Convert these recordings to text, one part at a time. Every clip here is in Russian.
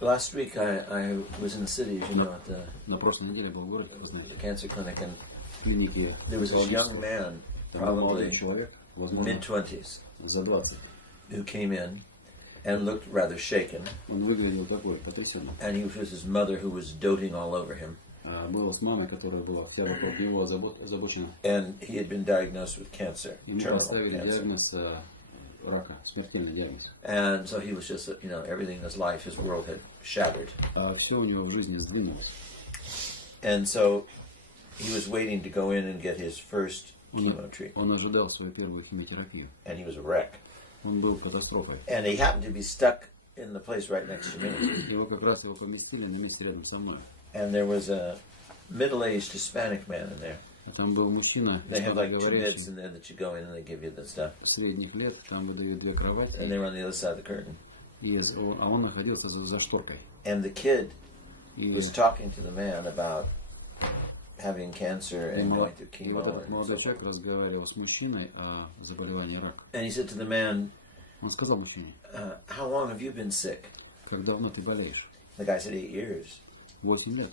Last week I was in the city, as you know, at На прошлой неделе был в городе, вы знаете, the cancer clinic, and в клинике there was this young man, probably человек, возможно, mid-20s, за 20. who came in and looked rather shaken. Он выглядел такой потрясенный. And he was with his mother, who was doting all over him. Был с мамой, которая была вся вокруг него озабочена. And he had been diagnosed with cancer, Ему terminal поставили cancer. диагноз рака, смертельный диагноз. And so he was just, everything in his life, his world had shattered. Все у него в жизни сдвинулось. And so he was waiting to go in and get his first chemo treatment. Он ожидал свою первую химиотерапию. And he was a wreck. Он был катастрофой. And he happened to be stuck in the place right next to me. Его как раз его поместили на месте рядом со мной. And there was a middle-aged Hispanic man in there. Там был мужчина, They have like 2 beds говорящий, in there that you go in and they give you the stuff. средних лет, там выдают 2 кровати. And they were on the other side of the curtain. А он находился за шторкой. And the kid И was talking to the man about having cancer and going through и вот chemo. этот молодой человек разговаривал с мужчиной о заболевании рака. And he said to the man, Он сказал мужчине: how long have you been sick? как давно ты болеешь? The guy said 8 years. 8 лет.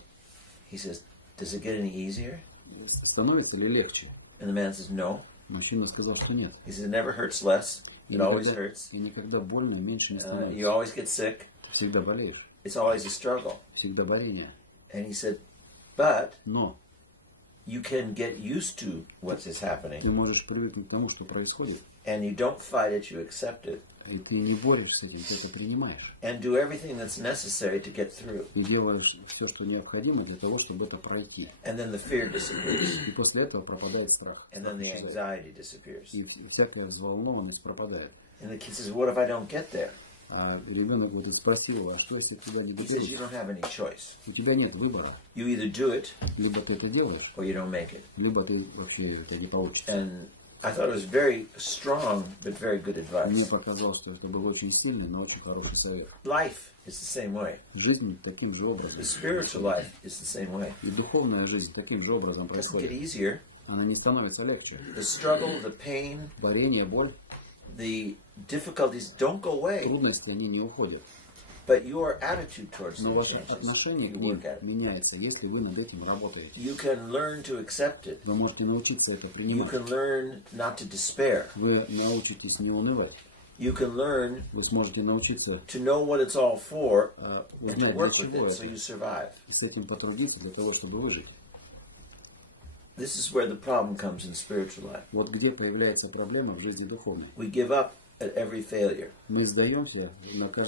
He says, does it get any easier? Становится ли легче? And the man says, no. Мужчина сказал, что нет. He says, it never hurts less. It always hurts. И никогда больно меньше не You становится. always get sick. Всегда болеешь. It's always a struggle. Всегда борение. And he said, but Но you can get used to what is ты happening. можешь привыкнуть к тому, что происходит. And you don't fight it, you accept it. И ты не борешься с этим, ты это принимаешь. And do everything that's necessary to get through. И делаешь все, что необходимо для того, чтобы это пройти. And then the fear disappears. И после этого пропадает страх. And then the anxiety disappears. И всякая взволнованность пропадает. And the kid says, what if I don't get there? А ребенок вот и спросил его: а что если туда не He says, you доберусь? don't have any choice. У тебя нет выбора. You either do it Либо ты это делаешь, or you don't make it. либо ты вообще это не получится. And I thought it was very strong but very good Мне advice. показалось, что это был очень сильный, но очень хороший совет. Life is the same way. Жизнь таким же образом. The spiritual life is the same way. И духовная жизнь таким же образом It doesn't get происходит. easier. Она не становится легче. The struggle, the pain, Борение, боль, the difficulties don't go away. трудности, они не уходят. But your attitude towards Но them ваше changes. отношение You к ним work at it. меняется, если вы над этим работаете. You can learn to accept it. Вы можете научиться это You принимать. can learn not to despair. Вы научитесь не унывать. You can learn Вы сможете научиться to know what it's all for and to узнать, для work with чего it so you это, survive. с этим потрудиться для того, чтобы выжить. This is where the problem comes in spiritual life. Вот где появляется проблема в жизни духовной. We give up at every failure. Мы сдаемся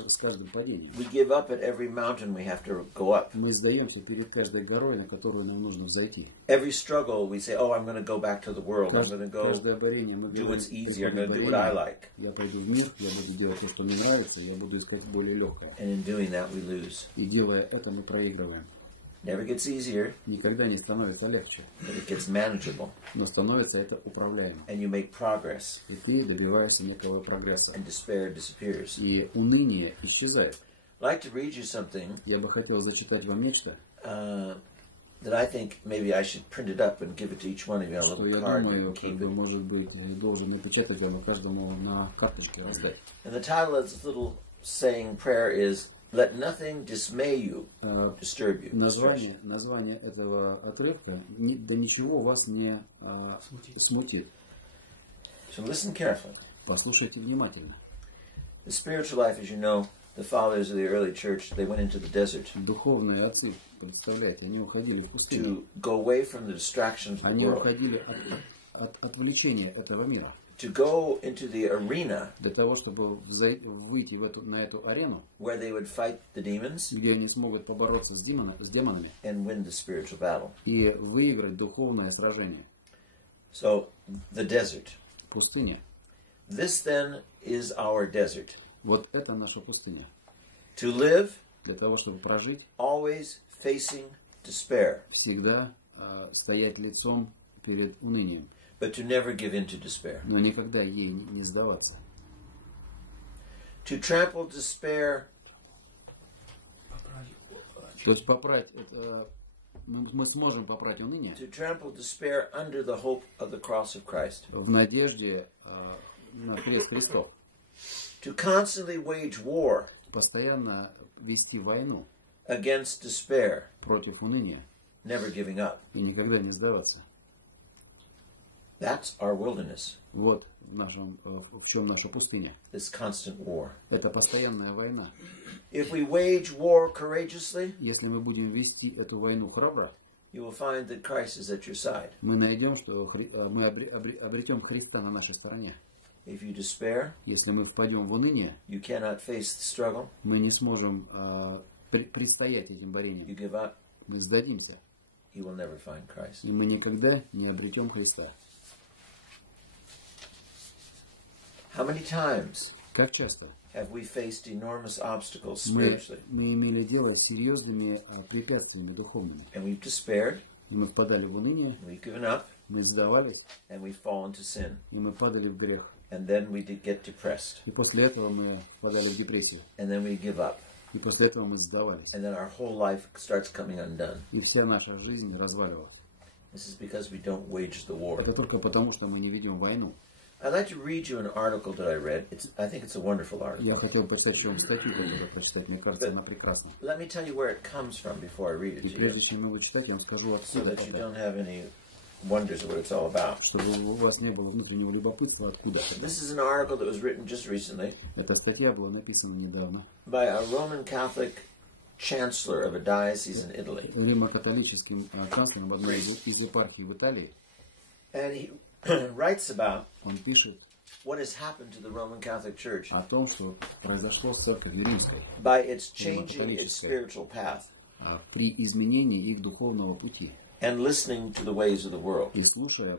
с каждым падением. We give up at every mountain we have to go up. Мы сдаемся перед каждой горой, на которую нам нужно взойти. Every struggle we say, oh, I'm going to go back to the world. I'm going to go Каждое борение мы do говорим: what's easier. I'm going to do what I like. я пойду в мир, я буду делать то, что мне нравится, я буду искать более легкое. And in doing that, we lose. И делая это, мы проигрываем. Never gets easier, Никогда не становится легче, but it gets manageable. но становится это управляемо. And you make progress. И ты добиваешься некого прогресса. And despair disappears. И уныние исчезает. I'd like to read you something Я бы хотел зачитать вам нечто, that I think maybe I should print it up and give it to each one of you on a что little я card. You думаю, can как keep бы, it. может быть, должен напечатать вам и каждому на карточке раздать. And the title of this little saying prayer is "Let nothing dismay you, disturb you." distress you." Название этого отрывка: да ничего вас не смутит. So listen carefully. Послушайте внимательно. The spiritual life, as you know, the fathers of the early church, they went into the desert Духовные отцы, представляете, они уходили в пустыню. to go away from the distractions of the Они world, уходили от отвлечения этого мира. to go into the arena Для того, чтобы выйти на эту арену, where they would fight the demons где они смогут побороться с демонами and win the spiritual battle. и выиграть духовное сражение. So, the desert. Пустыня. This then is our desert. Вот это наша пустыня. To live Для того, чтобы прожить, always facing despair, всегда стоять лицом перед унынием, but to never give in to despair. но никогда ей не сдаваться. To trample despair То есть попрать, мы сможем попрать уныние to trample despair under the hope of the cross of Christ. в надежде на крест Христов. To constantly wage war постоянно вести войну against despair, против уныния never giving up. и никогда не сдаваться. That's our wilderness. Вот в чем наша пустыня. This constant war. Это постоянная война. If we wage war courageously, если мы будем вести эту войну храбро, you will find that Christ is at your side. мы найдем, что мы обретем Христа на нашей стороне. If you despair, если мы впадем в уныние, you cannot face the struggle, мы не сможем предстоять этим борениям. you give up, мы сдадимся. you will never find Christ. И мы никогда не обретем Христа. How many times как часто have we faced enormous obstacles spiritually? мы имели дело с серьезными препятствиями духовными. And we've despaired, и мы впадали в уныние, we've given up, мы сдавались, and we fall into sin. и мы падали в грех. And then we did get depressed. И после этого мы впадали в депрессию. And then we give up. И после этого мы сдавались. And then our whole life starts coming undone. И вся наша жизнь разваливалась. This is because we don't wage the war. Это только потому, что мы не ведем войну. I'd like to read you an article that I read. I think it's a wonderful article. Я хотел почитать еще статью, которую прочитать. Мне кажется, она прекрасна. Let me tell you where it comes from before I read it И to you. прежде чем его читать, я вам скажу So откуда that you это. don't have any wonders of what it's all about. Чтобы у вас не было внутреннего любопытства, откуда это. This is an article that was written just recently Эта статья была написана недавно. by a Roman Catholic chancellor of a diocese in Italy. Римо-католическим канцлером одной из епархий в Италии. And he writes about Он пишет what has happened to the Roman Catholic Church о том, что произошло с церковью римской by its changing its spiritual path при изменении их духовного пути and listening to the ways of the world. и слушая,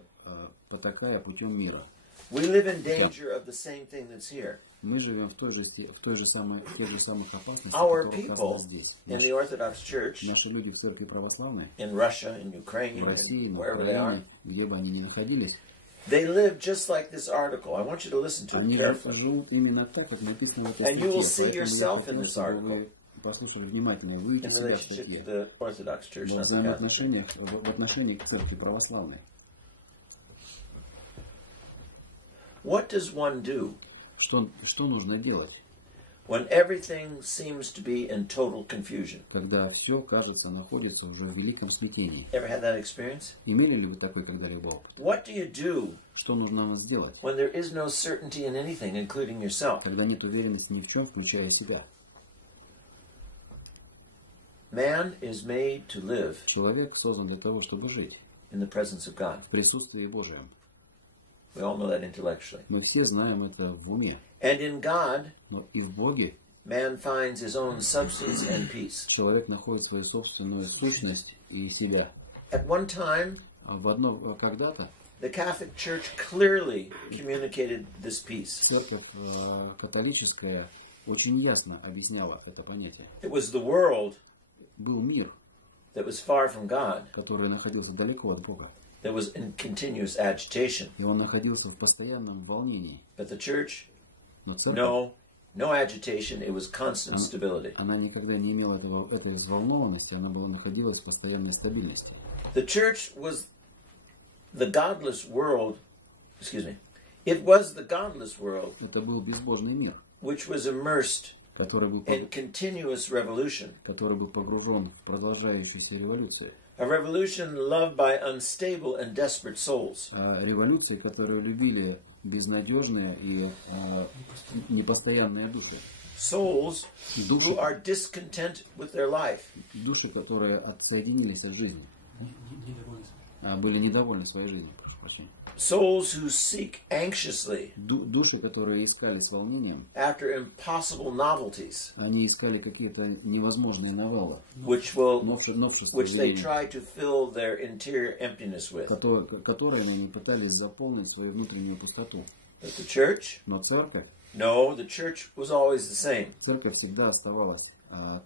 потакая путем мира. We live in danger of the same thing that's here. Мы живем в тех же самых опасностях, Our которые people указаны здесь. in the Orthodox Church, Наши люди в церкви православной, in Russia, in Ukraine, в России, на wherever they are, Украине, где бы они ни находились, they live just like this article. I want you to listen to it они carefully. живут именно так, как написано в этой And you will статье. see yourself in Поэтому this я article. хотел, чтобы вы послушали внимательно и вы In увидите себя в relationship to статье. the Orthodox Church, В not the Catholic. в отношении к церкви православной. What does one do Что нужно делать, when everything seems to be in total confusion? когда все, кажется, находится уже в великом смятении? Ever had that experience? Имели ли вы такой когда-либо опыт? What do you do Что нужно сделать, when there is no certainty in anything, including yourself? когда нет уверенности ни в чем, включая себя? Man is made to live Человек создан для того, чтобы жить in the presence of God. в присутствии Божьем. We all know that intellectually. Мы все знаем это в уме. And in God, Но и в Боге man finds his own substance and peace. человек находит свою собственную сущность и себя. At one time, Когда-то the Catholic Church clearly communicated this peace. церковь католическая очень ясно объясняла это понятие. It was the world Был мир, that was far from God, который находился далеко от Бога. that was in continuous agitation. И он находился в постоянном волнении. But the church, Но церковь, no agitation, it was constant stability. она никогда не имела этой взволнованности, она находилась в постоянной стабильности. The church was the godless world, it was the godless world Это был безбожный мир, which was immersed который был in continuous revolution. погружен в продолжающуюся революцию. A revolution loved by unstable and desperate souls. Революции, которые любили безнадежные и непостоянные души. Souls who are discontent with their life. Души, которые отсоединились от жизни. Были недовольны своей жизнью, прошу прощения. Souls who seek anxiously Души, которые искали с волнением. after impossible novelties. Они искали какие-то невозможные новеллы. Which they try to fill their interior emptiness with. Которые они пытались заполнить свою внутреннюю пустоту. But the church? Но церковь? No, the church was always the same. Церковь всегда оставалась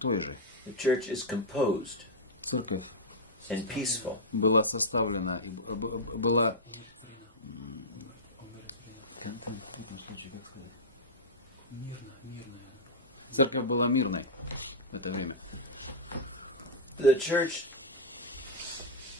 той же. The church is composed Церковь and peaceful. была составлена, была... Церковь была мирной в это время. The church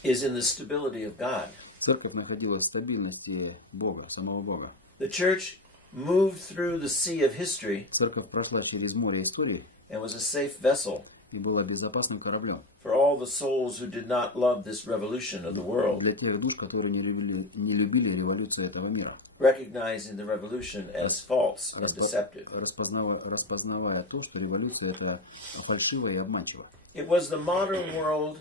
is in the stability of God. Церковь находилась в стабильности Бога, самого Бога. The church moved through the sea of history Церковь прошла через море истории and was a safe vessel и была безопасным кораблем for all the souls who did not love this revolution of the world, для тех душ, которые не любили революцию этого мира, recognizing the revolution as false and deceptive. распознавая то, что революция это фальшиво и обманчиво. It was the modern world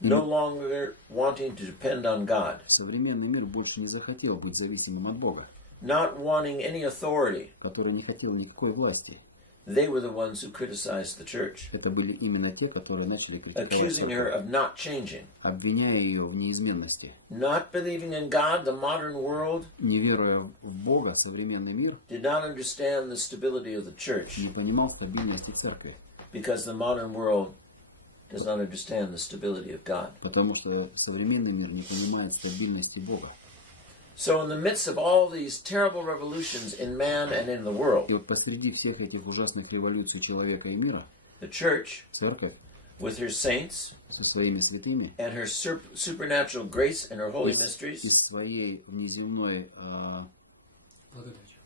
no longer wanting to depend on God, Современный мир больше не захотел быть зависимым от Бога, not wanting any authority. который не хотел никакой власти. They were the ones who criticized the church, Это были именно те, которые начали критиковать accusing her церковь, of not changing. обвиняя ее в неизменности. Not believing in God, the modern world Не веруя в Бога, современный мир did not understand the stability of the church, не понимал стабильности церкви, because the modern world does not understand the stability of God. потому что современный мир не понимает стабильности Бога. So in the midst of all these terrible revolutions in man and in the world, И вот посреди всех этих ужасных революций человека и мира, the church, церковь with her saints со своими святыми and her supernatural grace and her holy и mysteries, своей внеземной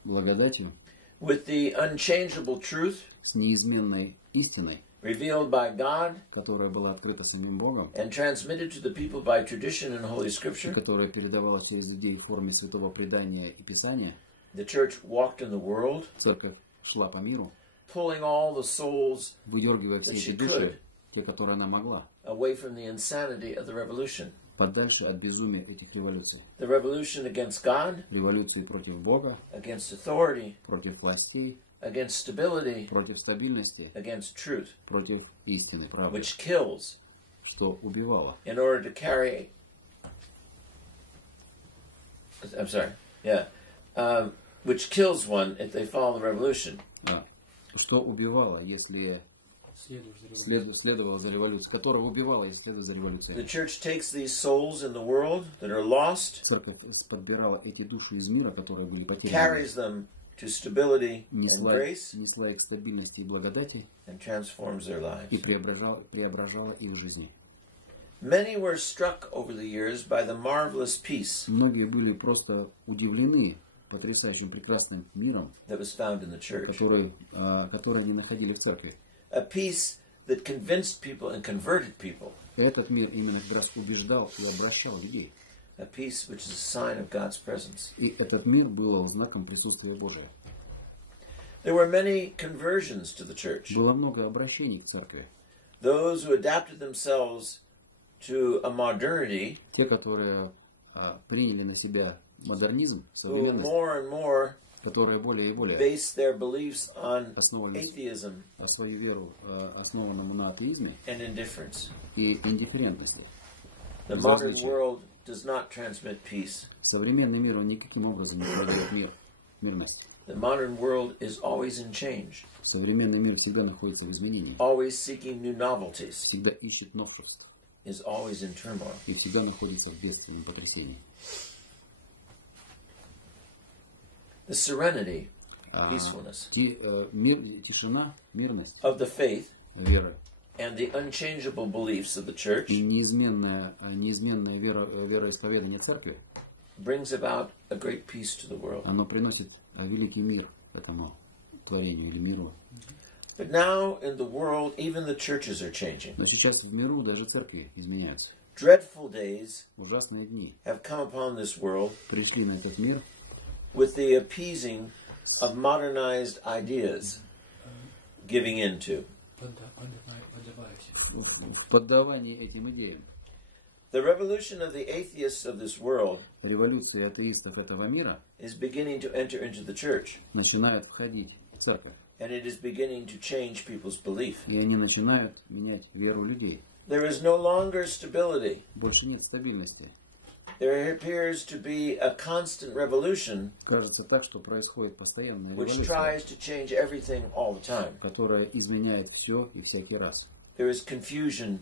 благодатью, with the unchangeable truth с неизменной истиной, revealed by God которая была открыта самим Богом, and transmitted to the people by tradition and Holy и Scripture, которая передавалась через людей в форме святого предания и Писания, the church walked in the world, церковь шла по миру, pulling all the souls выдергивая все that эти she души, could те, которые она могла, away from the insanity of the revolution. подальше от безумия этих революций. The revolution against God, Революции против Бога, against authority, против властей, against stability, против стабильности, against truth, против истины, правды, which kills что убивало. in order to carry. I'm sorry. Yeah. Which kills one if they follow the revolution. Что убивало, если следовало за революцией, которая убивала, если следовало за The революцией. church takes these souls in the world that are lost, Церковь подбирала эти души из мира, которые были потеряны, carries them to stability and grace, несла их к стабильности и благодати and transforms their lives. и преображала их жизни. Many were struck over the years by the marvelous peace Многие были просто удивлены потрясающим прекрасным миром, that was found in the church. который они находили в церкви. A peace that convinced people and converted people. Этот мир именно как раз убеждал и обращал людей. A peace which is a sign of God's presence. И этот мир был знаком присутствия Божия. There were many conversions to the church. Было много обращений к церкви. Those who adapted themselves to a modernity, Те, которые приняли на себя модернизм, who современность, more and more которые более и более based their beliefs on основывались atheism свою веру, основанному на атеизме and indifference. и индифферентности. The modern world does not transmit peace. Современный мир, он никаким образом не продает мирность. The modern world is always in change, Современный мир всегда находится в изменении, always seeking new novelties, всегда ищет новшеств is always in turmoil. и всегда находится в бедственном потрясении. The serenity, peacefulness Тишина, мирность of the faith веры and the unchangeable beliefs of the church и неизменное вероисповедание церкви, brings about a great peace to the world. оно приносит великий мир этому творению или миру. But now in the world, even the churches are changing. Но сейчас в миру даже церкви изменяются. Dreadful days Ужасные дни have come upon this world пришли на этот мир with the appeasing of modernized ideas giving into. в поддавании этим идеям. The revolution of the atheists of this world Революция атеистов этого мира is beginning to enter into the church, начинает входить в церковь. and it is beginning to change people's belief. И они начинают менять веру людей. There is no longer stability. Больше нет стабильности. There appears to be a constant revolution Кажется так, что происходит постоянная which революция, tries to change everything all the time. которая изменяет все и всякий раз. There is confusion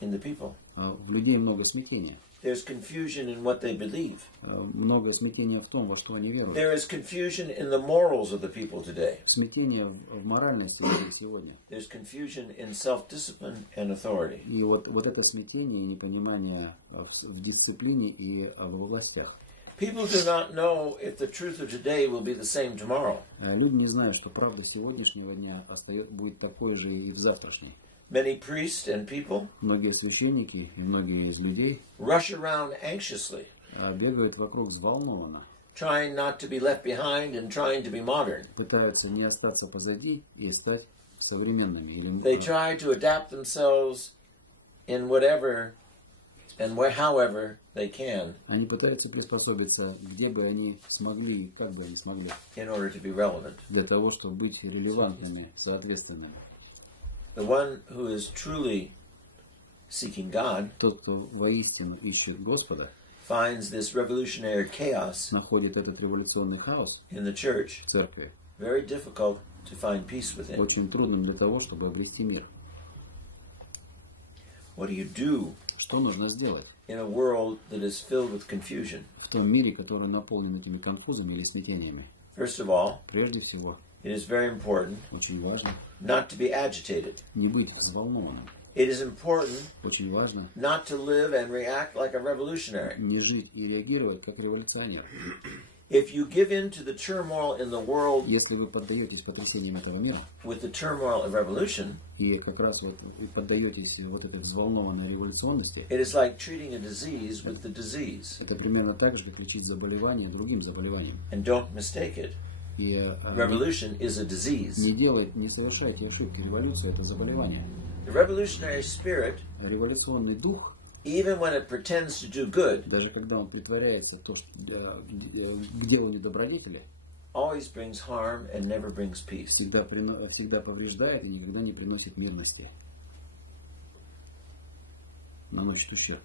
in the people. В людей много смятения. There's confusion in what they believe. Много смятения в том, во что они веруют. There is confusion in the morals of the people today. Смятение в моральности людей сегодня. There's confusion in self-discipline and authority. И вот это смятение и непонимание в дисциплине и в властях. People do not know if the truth of today will be the same tomorrow. Люди не знают, что правда сегодняшнего дня будет такой же и в завтрашней. Many priests and people Многие священники и многие из людей rush around anxiously, бегают вокруг взволнованно, trying not to be left behind and trying to be modern. пытаются не остаться позади и стать современными. They try to adapt themselves in whatever and however they can Они пытаются приспособиться, где бы они смогли и как бы они смогли, in order to be relevant. для того, чтобы быть релевантными, соответственными. The one who is truly seeking God Тот, кто воистину ищет Господа, finds this revolutionary chaos находит этот революционный хаос in the church в церкви very difficult to find peace within. очень трудным для того, чтобы обрести мир. What do you do Что нужно сделать in a world that is filled with confusion? в том мире, который наполнен этими конфузами или смятениями? First of all, Прежде всего, it is very important очень важно not to be agitated. не быть взволнованным. It is important Очень важно not to live and react like a revolutionary. не жить и реагировать как революционер. If you give in to the turmoil in the world Если вы поддаетесь потрясениям этого мира with the turmoil of revolution, и как раз вот вы поддаетесь вот этой взволнованной революционности, it is like treating a disease with the disease. это примерно так же, как лечить заболевание другим заболеванием. And don't mistake it. И Revolution is a disease. не совершайте ошибки. Революция – это заболевание. The revolutionary spirit, Революционный дух, even when it pretends to do good, даже когда он притворяется, где он и добродетели, always brings harm and never brings peace. всегда повреждает и никогда не приносит мирности. Наносит ущерб.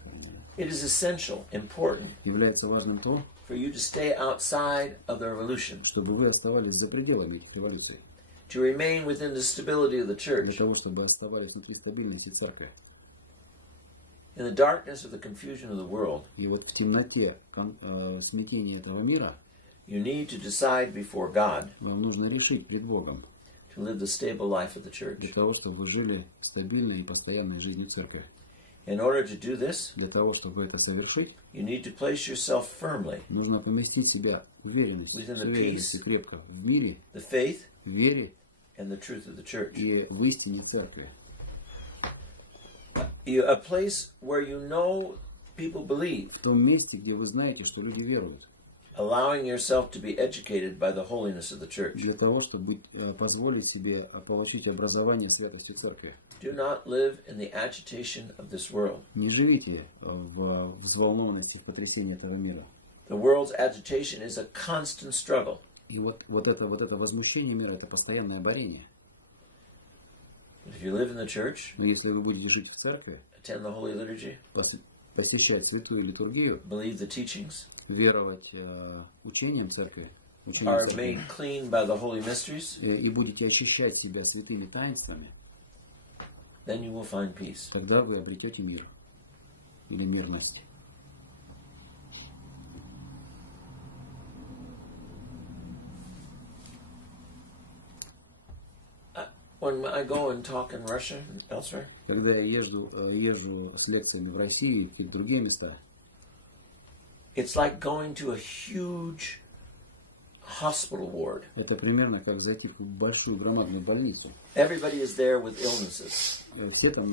It is essential, important, Является важным то, for you to stay outside of the revolution, чтобы вы оставались за пределами этих революций. to remain within the stability of the Для church. того, чтобы оставались внутри стабильности церкви. In the darkness of the confusion of the world, И вот в темноте смятения этого мира you need to decide before God вам нужно решить пред Богом to live the stable life of the для church. того, чтобы вы жили стабильной и постоянной жизнью церкви. In order to do this, Для того, чтобы это совершить, you need to place yourself firmly нужно поместить себя уверенностью, Within с the уверенностью крепко в мире, the faith в вере and the truth of the church. и в истине церкви. A place where you know people believe, В том месте, где вы знаете, что люди веруют, allowing yourself to be educated by the holiness of the church. для того, чтобы позволить себе получить образование святости церкви. Do not live in the agitation of this world. Не живите в взволнованности, в потрясении этого мира. The world's agitation is a constant struggle. И вот это возмущение мира, это постоянное борение. If you live in the church, Но если вы будете жить в церкви, attend the Holy Liturgy, посещать святую литургию, believe the teachings, веровать учениям церкви, are made clean by the holy mysteries, и будете очищать себя святыми таинствами, then you will find peace. тогда вы обретете мир или мирность. When I go and talk in Russia and elsewhere, Когда я езжу с лекциями в России и в какие-то другие места, it's like going to a huge hospital ward. это примерно как зайти в большую громадную больницу. Everybody is there with illnesses, Все там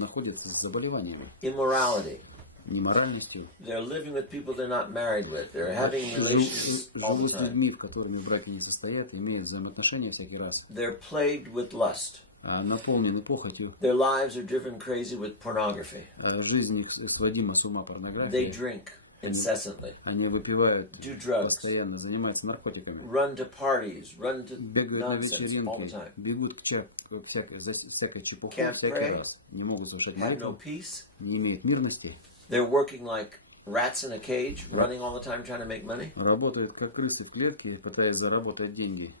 находятся с заболеваниями, immorality. неморальностью. They're living with people they're not married with. They're having relations all the Живут с time. людьми, в которыми браки не состоят, имеют взаимоотношения всякий раз. They're plagued with lust. Наполнены похотью. Their lives are driven crazy with pornography. Жизнь их сводима с ума They порнографией. drink incessantly, Они выпивают do drugs, постоянно, занимаются наркотиками. run to parties, run to Бегают на nonsense all the вечеринки, time. бегут за всякой чепухой Can't всякий pray, раз. Не могут совершать have no молитву, peace. не имеют мирности. They're working like rats in a cage, running all the time trying to make money. Работают как крысы в клетке, пытаясь заработать деньги.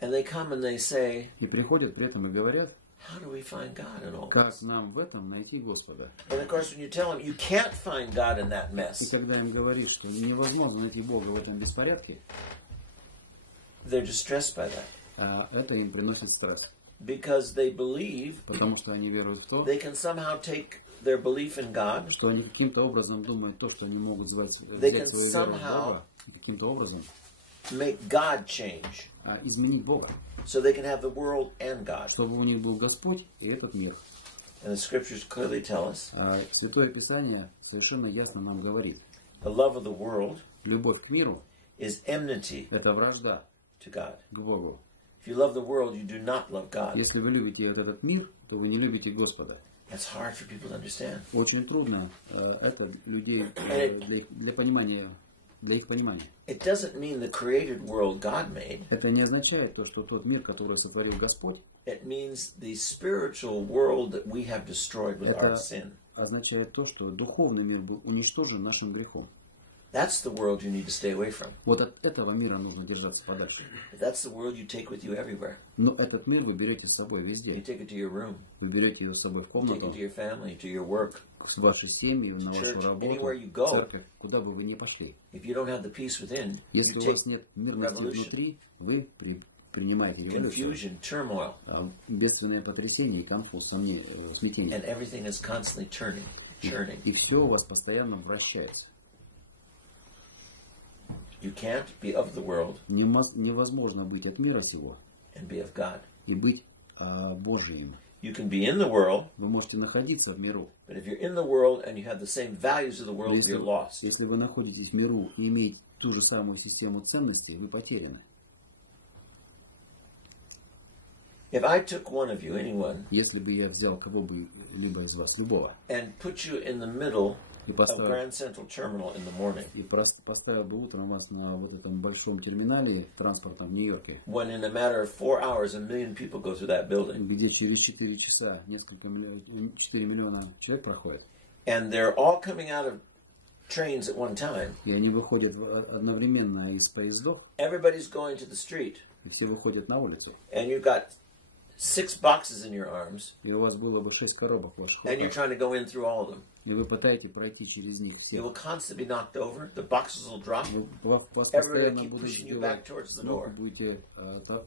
And they come and they say, И приходят при этом и говорят, how do we find God in all как this? нам в этом найти Господа. And of course, when you tell them you can't find God in that И mess, когда им говоришь, что невозможно найти Бога в этом беспорядке, they're distressed by that. это им приносит стресс. because they believe потому что они веруют в то, they can somehow take their belief in God, что они каким-то образом думают то, что они могут взять свою веру в Бога, и каким-то образом make God change, изменить Бога, so they can have the world and God. чтобы у них был Господь и этот мир. And the scriptures clearly tell us Святое Писание совершенно ясно нам говорит, the love of the world любовь к миру is enmity это вражда to God. к Богу. If you love the world, you do not love God. Если вы любите вот этот мир, то вы не любите Господа. That's hard for people to understand. Очень трудно это людей для понимания, для их понимания. It doesn't mean the created world God made. Это не означает то, что тот мир, который сотворил Господь, It means the spiritual world that we have destroyed with our sin. означает то, что духовный мир был уничтожен нашим грехом. That's the world you need to stay away from. Вот от этого мира нужно держаться подальше. That's the world you take with you everywhere. Но этот мир вы берете с собой везде. You take it to your room. Вы берете его с собой в You take комнату, it to your family, to your work. с вашей семьей, на вашу работу, в церковь, куда бы вы ни пошли. If you don't have the peace within, Если у вас нет мирности внутри, вы принимаете революцию. confusion, turmoil, Бедственное потрясение и конфуз, сомнение, смятение. and everything is constantly churning. И все у вас постоянно вращается. You can't be of the world Невозможно быть от мира сего and be of God. и быть Божиим. You can be in the world, Вы можете находиться в миру. but if you're in the world and you have the same values of the world, you're lost. Если вы находитесь в миру и имеете ту же самую систему ценностей, вы потеряны. If I took one of you, anyone, Если бы я взял кого-либо из вас, любого, and put you in the middle и of Grand Central Terminal in the morning, поставил бы утром вас на вот этом большом терминале транспортном в Нью-Йорке, when in a matter of 4 hours, 1 million people go through that building, где через 4 часа 4 миллиона человек проходят, and they're all coming out of trains at one time, и они выходят одновременно из поездов, everybody's going to the street, и все выходят на улицу, and you've got 6 boxes in your arms, и у вас было бы 6 коробок в ваших and you're руках, trying to go in through all of them. и вы пытаетесь пройти через них You все. will constantly be knocked over, the boxes will drop, Вас everybody will постоянно keep будут pushing you back сбивать towards с the ног, door. будете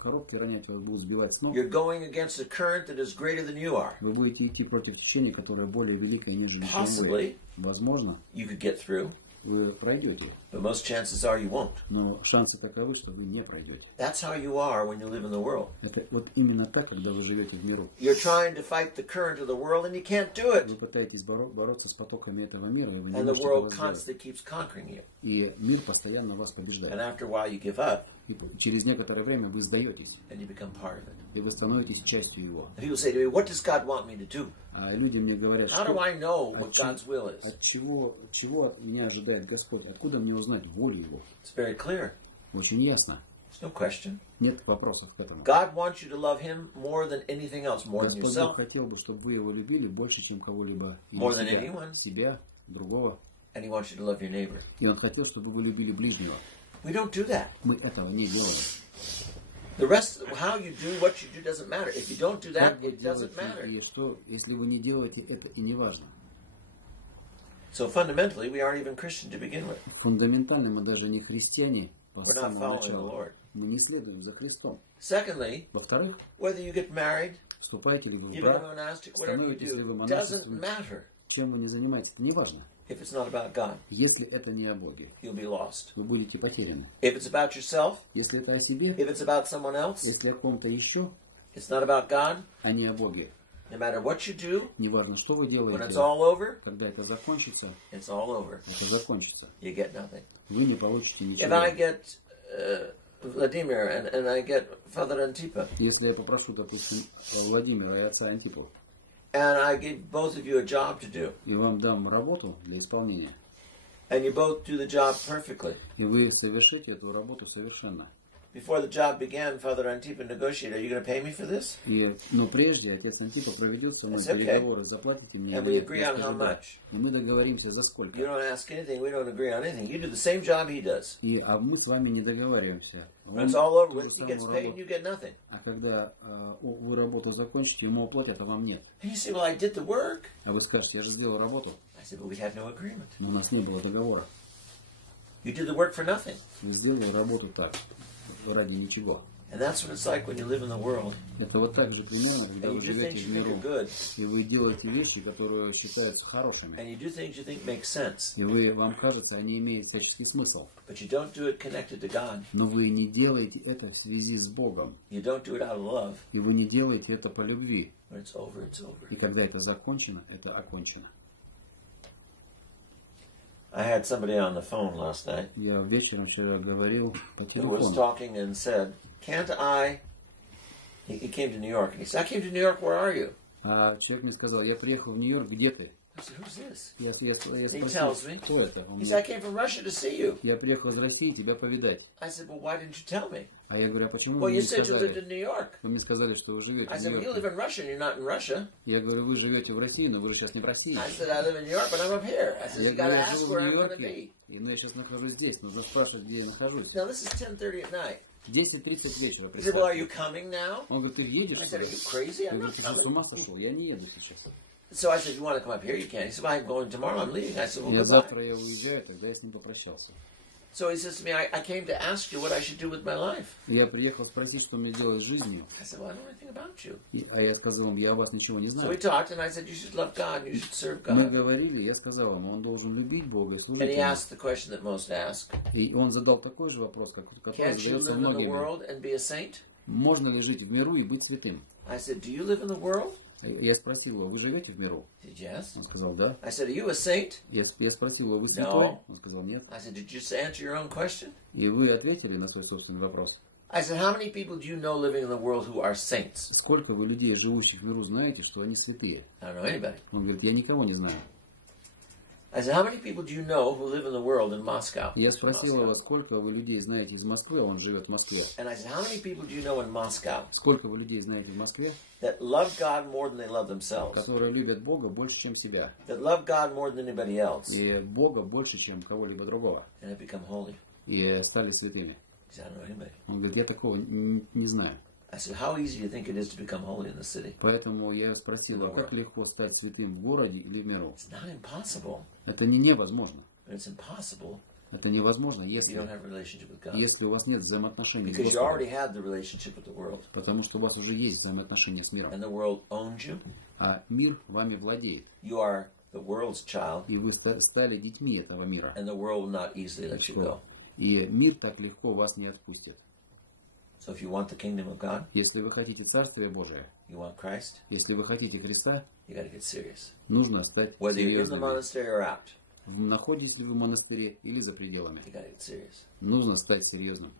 коробки ронять, вас будут сбивать с ног. You're going against a current that is greater than you are. Вы будете идти против течения, которое более великое, нежели чем Possibly, вы. Возможно, you could get through, вы пройдете, but most chances are you won't. но шансы таковы, что вы не пройдете. That's how you are when you live in the world. Это вот именно так, когда вы живете в миру. You're trying to fight the current of the world and you can't do it. Вы пытаетесь бороться с потоками этого мира, и вы не And the можете world этого сделать. constantly keeps conquering you. И мир постоянно вас And побеждает. after a while you give up И через некоторое время вы сдаетесь, and you become part of it. и вы становитесь частью его. And people say to me, what does God want me to do? А люди мне говорят, How do I know what God's will is? чего от меня ожидает Господь? Откуда мне узнать волю Его? It's very clear. Очень ясно. There's no question. Нет вопросов к этому. God wants you to love Him more than anything else, more than Господь yourself, хотел бы, чтобы вы Его любили больше, чем кого-либо. More than anyone. Себя, другого. and He wants you to love your neighbor. И Он хотел, чтобы вы любили ближнего. We don't do that. Мы этого не делаем. The rest, how you do what you do doesn't matter. If you don't do that, Как вы it doesn't делаете, matter. и что, если вы не делаете это, и не важно. So fundamentally, we aren't even Christian to begin with. Фундаментально мы даже не христиане по We're not самому following the началу. Lord. Мы не следуем за Христом. Secondly, Во-вторых, whether you get married, вступаете ли вы в you become брак, a monastic, whatever you становитесь ли вы do, doesn't монашеством, matter чем вы не занимаетесь, это не важно. if it's not about God. Если это не о Боге, You'll be lost. вы будете потеряны. If it's about yourself, Если это о себе, if it's about someone else, если о ком-то еще, it's not about God. а не о Боге. No matter what you do, Неважно, что вы when делаете, it's all over, когда это закончится, it's all over. это закончится. You get nothing. Вы не получите If ничего. I get Vladimir and I get Father Antipa, Если я попрошу, допустим, Владимира и отца Антипу, and I give both of you a job to do, и вам дам работу для исполнения, and you both do the job perfectly. и вы совершите эту работу совершенно. Before the job began, Father Antipa negotiated, are you going to pay me for this? Но прежде отец Антипа проведет со мной That's okay. переговоры, заплатите мне, And или we я agree on скажу how да. much. И мы договоримся за You сколько. don't ask anything, we don't agree on anything. You do the same job he does. А мы с вами не договариваемся. When it's all over ту же with, he gets самую paid and работу. you get nothing. А когда вы работу закончите, ему оплатят, а вам нет. And you say, well, I did the work. А вы скажете, я же сделал работу, I said, but we had no agreement. но у нас не было договора. You did the work for nothing. Вы сделали работу так, ради ничего. And that's what it's like when you live in the world. Это вот так же примерно, когда And вы you do things живете you в think are миру, good. и вы делаете вещи, которые считаются хорошими. And you do things you think make sense. И вам кажется, они имеют всяческий смысл. But you don't do it connected to God. Но вы не делаете это в связи с Богом. You don't do it out of love. И вы не делаете это по любви. When it's over, it's over. И когда это закончено, это окончено. I had somebody on the phone last night Я вечером вчера говорил по who was телефону. talking and said, can't I... He came to New York and he said, I came to New York, where are you? А человек мне сказал, я приехал в Нью-Йорк, где ты? I said, who's this? Я He спросил, tells me. кто это? Он He мне, said, I came from Russia to see you. я приехал из России тебя повидать. I said, well, why didn't you tell me? А я говорю, а почему Well, вы you мне said you lived сказали? in New York. Вы мне сказали, что вы живете I в said, well, you live Нью-Йорке. in Russia and you're not in Russia. Я говорю, вы живете в России, но вы же сейчас не в России. I said, I live in New York, but I'm up here. I said, Я you got to говорю, я ask живу в where I'm going to Нью-Йорке, be. но я сейчас нахожусь здесь. Нужно спрашивать, где я нахожусь. Now, this is 10:30 at night. 10:30 вечера. He said, well, are you Представьте. coming now? Он говорит, ты едешь? I что said, ли? are you crazy? Я I'm говорю, not ты что, с coming. ума сошел? Я не еду сейчас. So I said, you want to come up here? You can. He said, well, I'm going tomorrow. I'm leaving. I said, well, Я goodbye. завтра я уезжаю, тогда я с ним попрощался. So he says to me, I came to ask you what I should do with my life. Я приехал спросить, что мне делать с жизнью. I said, well, I don't know anything about you. А я сказал им, я о вас ничего не So we знаю. talked, and I said, you should love God, and you should serve Мы God. говорили, я сказал ему, он должен любить Бога и And служить he Ему. asked the question that most ask. И он задал такой же вопрос, который Can't you задается live in the многими. world and be a saint? Можно ли жить в миру и быть святым? I said, do you live in the world? Я спросил его, вы живете в миру? He said, yes. Он сказал, да. I said, are you a saint? Я спросил его, вы святой? No. Он сказал, нет. I said, did you just answer your own question? И вы ответили на свой собственный вопрос. I said, how many people do you know living in the world who are saints? Сколько вы людей, живущих в миру, знаете, что они святые? I don't know anybody. Он говорит, я никого не знаю. I said, how many people do you know who live in the world in Moscow? Я спросил его, сколько вы людей знаете из Москвы, а он живет в Москве. And I said, how many people do you know in Moscow Сколько вы людей знаете в Москве, that love God more than they love themselves? которые любят Бога больше, чем себя, That love God more than anybody else? и Бога больше, чем кого-либо другого, And have become holy? и стали святыми? He said, I don't know anybody. Он говорит, я такого не знаю. I said, how easy do you think it is to become holy in the city? Поэтому я спросил, а как легко стать святым в городе или в миру? It's not impossible, Это не невозможно. but it's impossible Это невозможно, if you если don't have a relationship with God. у вас нет взаимоотношений с Because you already Господом. had the relationship with the world. Потому что у вас уже есть взаимоотношения с миром. And the world owns you. А мир вами владеет. You are the world's child. И вы стали детьми этого мира. And the world will not easily let you go. И мир так легко вас не отпустит. So if you want the kingdom of God, Если вы хотите Царствие Божие, you want Christ, если вы хотите Христа, you got to get serious. нужно стать Whether you're in the серьезным. monastery or out, Находитесь ли вы в монастыре или за пределами, you got to get serious. нужно стать серьезным.